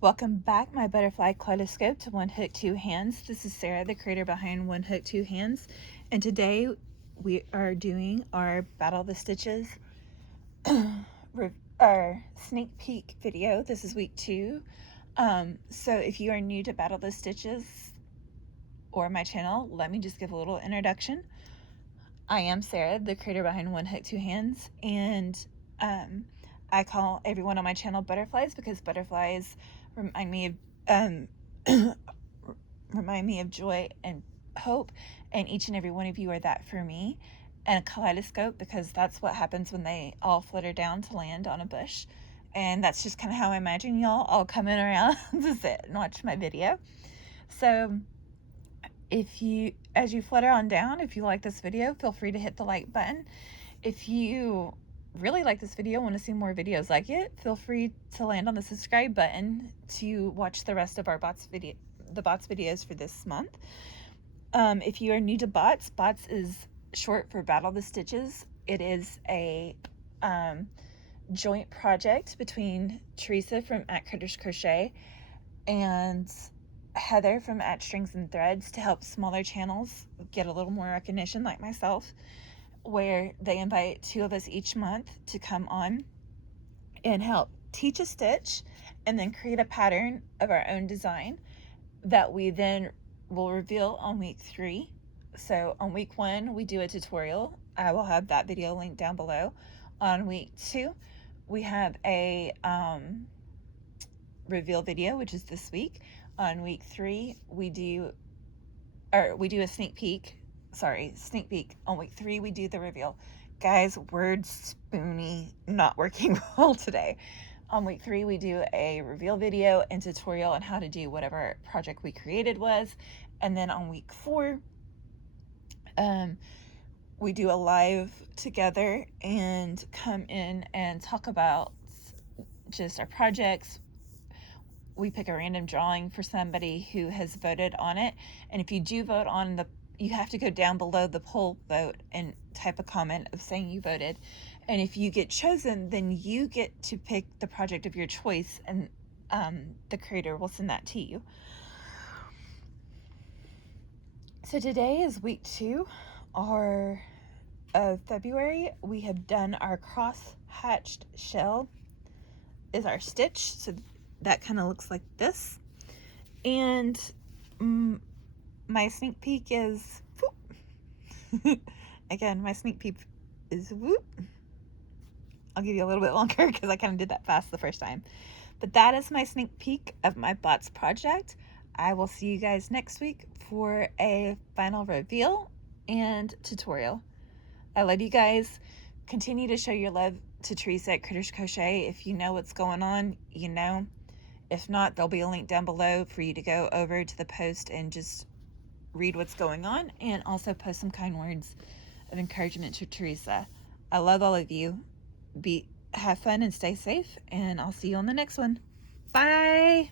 Welcome back, my butterfly kaleidoscope, to One Hook, Two Hands. This is Sarah, the creator behind One Hook, Two Hands, and today we are doing our Battle the Stitches our sneak peek video. This is week 2. So if you are new to Battle the Stitches or my channel, let me just give a little introduction. I am Sarah, the creator behind One Hook, Two Hands, and I call everyone on my channel butterflies because butterflies remind me of joy and hope, and each and every one of you are that for me. And a kaleidoscope because that's what happens when they all flutter down to land on a bush, and that's just kind of how I imagine y'all all coming around to sit and watch my video. So as you flutter on down, if you like this video, feel free to hit the like button. If you really like this video, want to see more videos like it, feel free to land on the subscribe button to watch the rest of our bots videos for this month. If you are new to bots is short for Battle the Stitches. It is a joint project between Teresa from @CrittersCrochet and Heather from @Strings and Threads to help smaller channels get a little more recognition, like myself, where they invite 2 of us each month to come on and help teach a stitch and then create a pattern of our own design that we then will reveal on week 3. So on week 1, we do a tutorial. I will have that video linked down below. On week 2, we have a reveal video, which is this week. On week 3, we do a sneak peek. On week 3, we do the reveal. Guys, word spoony not working well today. On week 3, we do a reveal video and tutorial on how to do whatever project we created was. And then on week 4, we do a live together and come in and talk about just our projects. We pick a random drawing for somebody who has voted on it. And if you do vote on you have to go down below the poll vote and type a comment of saying you voted. And if you get chosen, then you get to pick the project of your choice, and the creator will send that to you. So today is week 2 of February. We have done our cross-hatched shell is our stitch. So that kind of looks like this. And my sneak peek is whoop. Again, my sneak peek is whoop. I'll give you a little bit longer because I kind of did that fast the first time. But that is my sneak peek of my bots project. I will see you guys next week for a final reveal and tutorial. I love you guys. Continue to show your love to Teresa @Critters Crochet. If you know what's going on, you know. If not, there'll be a link down below for you to go over to the post and just read what's going on, and also post some kind words of encouragement to Teresa. I love all of you. Have fun and stay safe, and I'll see you on the next one. Bye.